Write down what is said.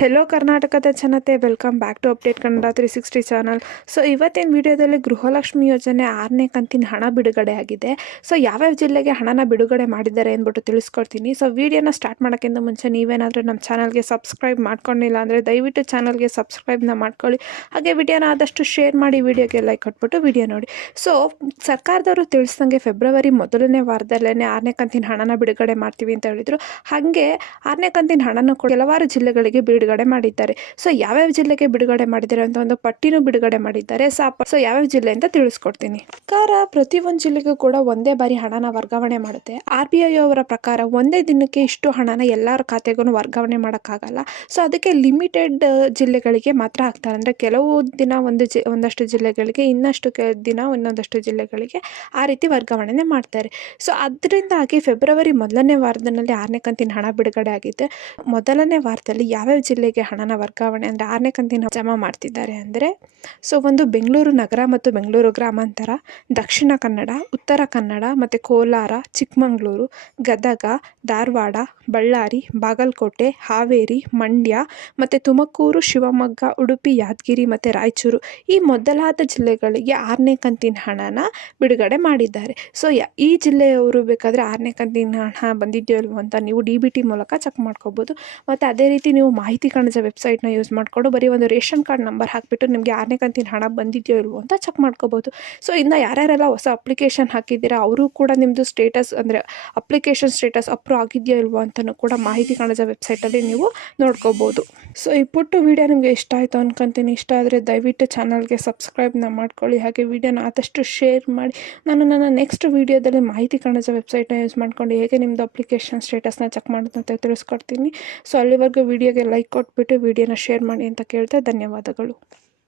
Hello ಕರ್ನಾಟಕದ ಜನತೆ, welcome back to update Kannada 360 channel. So ಇವತ್ತಿನ ವಿಡಿಯೋದಲ್ಲಿ ಗೃಹಲಕ್ಷ್ಮಿ ಯೋಜನೆ 6ನೇ ಕಂತಿನ ಹಣ ಬಿಡುಗಡೆ ಆಗಿದೆ. ಸೊ ಯಾವ್ಯಾವ ಜಿಲ್ಲೆಗೆ ಹಣನ ಬಿಡುಗಡೆ ಮಾಡಿದ್ದಾರೆ ಅಂದ್ಬಿಟ್ಟು ತಿಳಿಸ್ಕೊಡ್ತೀನಿ. ಸೊ ವಿಡಿಯೋನ ಸ್ಟಾರ್ಟ್ ಮಾಡೋಕ್ಕಿಂತ ಮುಂಚೆ ನೀವೇನಾದರೂ ನಮ್ಮ ಚಾನಲ್ಗೆ ಸಬ್ಸ್ಕ್ರೈಬ್ ಮಾಡ್ಕೊಂಡಿಲ್ಲ ಅಂದರೆ ದಯವಿಟ್ಟು ಚಾನಲ್ಗೆ ಸಬ್ಸ್ಕ್ರೈಬ್ನ ಮಾಡ್ಕೊಳ್ಳಿ. ಹಾಗೆ ವಿಡಿಯೋನ ಆದಷ್ಟು ಶೇರ್ ಮಾಡಿ, ವಿಡಿಯೋಗೆ ಲೈಕ್ ಕೊಟ್ಬಿಟ್ಟು ವಿಡಿಯೋ ನೋಡಿ. ಸೊ ಸರ್ಕಾರದವರು ತಿಳಿಸ್ದಂಗೆ ಫೆಬ್ರವರಿ ಮೊದಲನೇ ವಾರದಲ್ಲೇ 6ನೇ ಕಂತಿನ ಹಣನ ಬಿಡುಗಡೆ ಮಾಡ್ತೀವಿ ಅಂತ ಹೇಳಿದರು. ಹಾಗೆ 6ನೇ ಕಂತಿನ ಹಣನ ಕೆಲವಾರು ಜಿಲ್ಲೆಗಳಿಗೆ ಬಿಡುಗಡೆ ಮಾಡಿದ್ದಾರೆ. ಸೊ ಯಾವ್ಯಾವ ಜಿಲ್ಲೆಗೆ ಬಿಡುಗಡೆ ಮಾಡಿದ್ದಾರೆ ಅಂತ ಒಂದು ಪಟ್ಟಿನೂ ಬಿಡುಗಡೆ ಮಾಡಿದ್ದಾರೆ. ಸೊ ಯಾವ್ಯಾವ ಜಿಲ್ಲೆ ಅಂತ ತಿಳಿಸ್ಕೊಡ್ತೀನಿ. ಸರ್ಕಾರ ಪ್ರತಿಯೊಂದು ಜಿಲ್ಲೆಗೂ ಕೂಡ ಒಂದೇ ಬಾರಿ ಹಣನ ವರ್ಗಾವಣೆ ಮಾಡುತ್ತೆ. RBI ಅವರ ಪ್ರಕಾರ ಒಂದೇ ದಿನಕ್ಕೆ ಇಷ್ಟು ಹಣನ ಎಲ್ಲರ ಖಾತೆಗೂ ವರ್ಗಾವಣೆ ಮಾಡೋಕ್ಕಾಗಲ್ಲ. ಸೊ ಅದಕ್ಕೆ ಲಿಮಿಟೆಡ್ ಜಿಲ್ಲೆಗಳಿಗೆ ಮಾತ್ರ ಹಾಕ್ತಾರೆ. ಅಂದರೆ ಕೆಲವು ದಿನ ಒಂದಷ್ಟು ಜಿಲ್ಲೆಗಳಿಗೆ, ಇನ್ನಷ್ಟು ದಿನ ಇನ್ನೊಂದಷ್ಟು ಜಿಲ್ಲೆಗಳಿಗೆ ಆ ರೀತಿ ವರ್ಗಾವಣೆ ಮಾಡ್ತಾರೆ. ಸೊ ಅದರಿಂದಾಗಿ ಫೆಬ್ರವರಿ ಮೊದಲನೇ ವಾರದಲ್ಲಿ 6ನೇ ಕಂತಿನ ಹಣ ಬಿಡುಗಡೆ ಆಗಿದೆ. ಮೊದಲನೇ ವಾರದಲ್ಲಿ ಯಾವ್ಯಾವ ಜಿಲ್ಲೆಗೆ ಹಣನ ವರ್ಗಾವಣೆ ಅಂದರೆ 6ನೇ ಕಂತಿನ ಜಮಾ ಮಾಡ್ತಿದ್ದಾರೆ ಅಂದರೆ, ಸೊ ಒಂದು ಬೆಂಗಳೂರು ನಗರ ಮತ್ತು ಬೆಂಗಳೂರು ಗ್ರಾಮಾಂತರ, ದಕ್ಷಿಣ ಕನ್ನಡ, ಉತ್ತರ ಕನ್ನಡ ಮತ್ತು ಕೋಲಾರ, ಚಿಕ್ಕಮಗಳೂರು, ಗದಗ, ಧಾರವಾಡ, ಬಳ್ಳಾರಿ, ಬಾಗಲಕೋಟೆ, ಹಾವೇರಿ, ಮಂಡ್ಯ ಮತ್ತು ತುಮಕೂರು, ಶಿವಮೊಗ್ಗ, ಉಡುಪಿ, ಯಾದಗಿರಿ ಮತ್ತು ರಾಯಚೂರು ಈ ಮೊದಲಾದ ಜಿಲ್ಲೆಗಳಿಗೆ 6ನೇ ಕಂತಿನ ಹಣನ ಬಿಡುಗಡೆ ಮಾಡಿದ್ದಾರೆ. ಸೊ ಈ ಜಿಲ್ಲೆಯವರು ಬೇಕಾದರೆ 6ನೇ ಕಂತಿನ ಹಣ ಬಂದಿದೆಯೋ ಇಲ್ವೋ ಅಂತ ನೀವು DBT ಮೂಲಕ ಚೆಕ್ ಮಾಡ್ಕೋಬೋದು. ಮತ್ತು ಅದೇ ರೀತಿ ನೀವು ಮಾಹಿತಿ ಕಣಜ ವೆಬ್ಸೈಟ್ನ ಯೂಸ್ ಮಾಡಿಕೊಂಡು ಬರೀ ಒಂದು ರೇಷನ್ ಕಾರ್ಡ್ ನಂಬರ್ ಹಾಕಿಬಿಟ್ಟು ನಿಮಗೆ 6ನೇ ಕಂತಿನ ಹಣ ಬಂದಿದೆಯೋ ಇಲ್ವೋ ಅಂತ ಚೆಕ್ ಮಾಡ್ಕೋಬೋದು. ಸೊ ಇನ್ನು ಯಾರ್ಯಾರೆಲ್ಲ ಹೊಸ ಅಪ್ಲಿಕೇಶನ್ ಹಾಕಿದ್ದೀರಾ ಅವರು ಕೂಡ ನಿಮ್ಮದು ಸ್ಟೇಟಸ್ ಅಂದರೆ ಅಪ್ಲಿಕೇಶನ್ ಸ್ಟೇಟಸ್ ಅಪ್ರೂವ್ ಆಗಿದೆಯೋ ಇಲ್ವೋ ಅಂತಲೂ ಕೂಡ ಮಾಹಿತಿ ಕಣಜ ವೆಬ್ಸೈಟಲ್ಲಿ ನೀವು ನೋಡ್ಕೋಬೋದು. ಸೊ ಈ ಪುಟ್ಟು ವಿಡಿಯೋ ನಿಮಗೆ ಇಷ್ಟ ಆಯಿತು ಅನ್ಕೊತೀನಿ. ಇಷ್ಟ ಆದರೆ ದಯವಿಟ್ಟು ಚಾನಲ್ಗೆ ಸಬ್ಸ್ಕ್ರೈಬ್ನ ಮಾಡ್ಕೊಳ್ಳಿ. ಹಾಗೆ ವಿಡಿಯೋನ ಆದಷ್ಟು ಶೇರ್ ಮಾಡಿ. ನಾನು ನನ್ನ ನೆಕ್ಸ್ಟ್ ವಿಡಿಯೋದಲ್ಲಿ ಮಾಹಿತಿ ಕಣಜ ವೆಬ್ಸೈಟ್ನ ಯೂಸ್ ಮಾಡ್ಕೊಂಡು ಹೇಗೆ ನಿಮ್ಮದು ಅಪ್ಲಿಕೇಶನ್ ಸ್ಟೇಟಸ್ನ ಚೆಕ್ ಮಾಡೋದು ಅಂತ ತಿಳಿಸ್ಕೊಡ್ತೀನಿ. ಸೊ ಅಲ್ಲಿವರೆಗೂ ವಿಡಿಯೋಗೆ ಲೈಕ್ ಕೊಟ್ಬಿಟ್ಟು ವಿಡಿಯೋನ ಶೇರ್ ಮಾಡಿ ಅಂತ ಕೇಳ್ತಾ ಧನ್ಯವಾದಗಳು.